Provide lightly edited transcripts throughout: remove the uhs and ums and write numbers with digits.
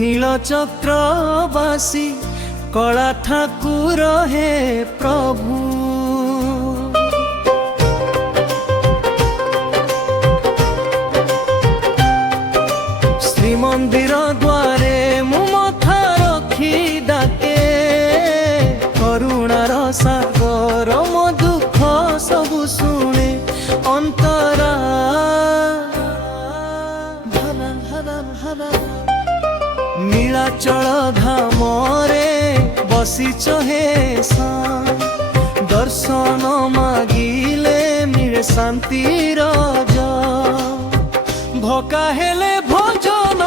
নীলচক্রবাসী কলা ঠাকুর হে প্রভু। শ্রীমন্দির দ্বারে মু মথা রখি ডাকে, করুণার সাগর মো দুঃখ সবু শুনে অন্তরা। নীলাচল ধামরে বসিছ হে সাঁ, দর্শন মাগিলে মিলে শান্তির জল। ভকা হেলে ভোজন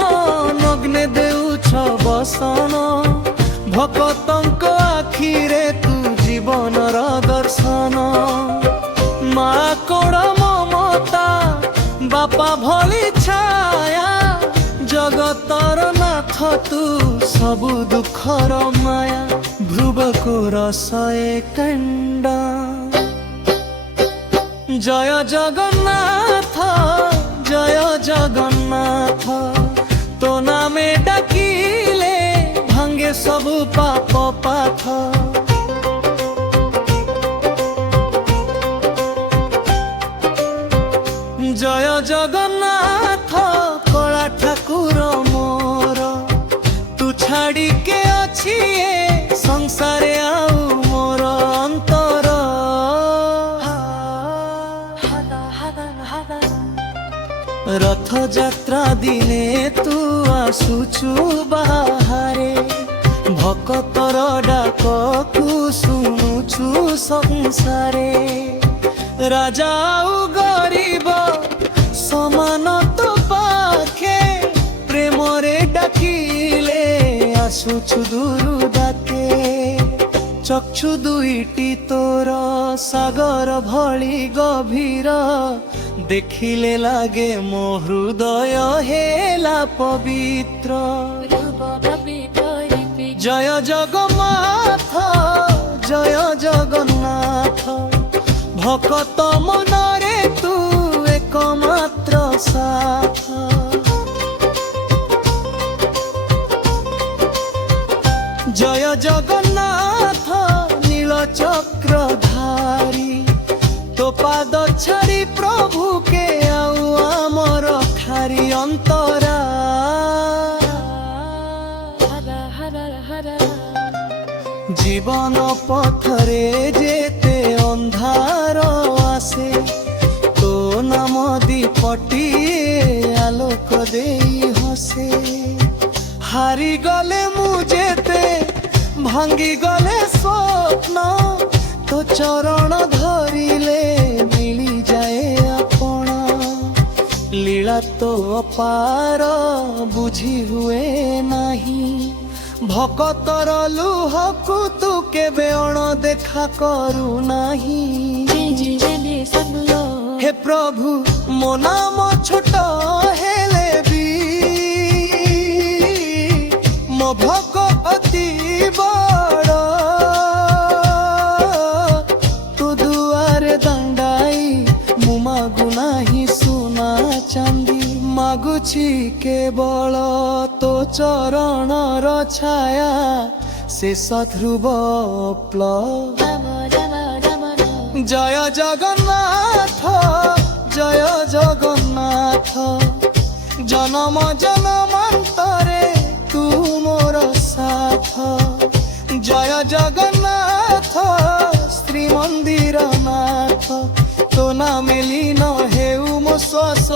নগ্নে দেউছ বসন, ভকতঙ্ক আখিরে তু জীবনর দর্শন। মা কোড় মমতা বাপা ভলি ছায়া, জগতর নাথ তু সবু দুঃখর মায়া। ধ্রুবকু রসয়ে কাণ্ড জয় জগন্নাথ, জয় জগন্নাথ। তো নামে ডাকিলে ভাঙ্গে সবু পাপ পাথ। জয় জগন্নাথ কলা ঠাকুর মোর, তু ছাড়িকে অছি এ সংসারে আউ মোর অন্তর। রথযাত্রা দিনে তু আসুছু বাহারে, ভকতর ডাকু শুনুছু সংসারে। রাজা আউ গরিব সমান তো পাখে, প্রেমরে ডাকিলে আসুছু দুরু ডাকে। চক্ষু দুইটি তোর সাগর ভଳି গভীর, দেখিলে লাগে মো হৃদয় হেলা পবিত্র। জয় জগন্নাথ, জয় জগন্নাথ। ভকত মনরে তু একমাত্র সাথ। জয় জগন্নাথ নীলচক্রধারী, তো পাদ ছাড়ি প্রভুকে আউ আমর খারি অন্তরা। জীবন পথরে যেতে অন্ধার আসে, তো নাম দীপটিয়ে আলোক দেই হসে। হারি গলে মু যেতে ভাঙ্গি গলে স্বপ্ন, তো চরণ ধরিলে মিলি যায় আপন। লীলা তো অপার বুঝি হুয়ে নাহি, ভকতর লুহকু তু কেবে অণদেখা করু নাহি। হে প্রভু মো নাম ছোট হেলে বি, মো ভক অতি বড়। তু দুয়ারে দণ্ডাই মু মাগু নাহি সোনা চাঁদি, মাগুছি কেবল তো চরণর ছায়া। শেষ ধ্রুব প্লব। জয় জগন্নাথ, জয় জগন্নাথ। জনম জনমান্তরে তু মোর সাথ। জয় জগন্নাথ শ্রীমন্দির নাথ, তো নামে লীন হেউ মো শ্বাস।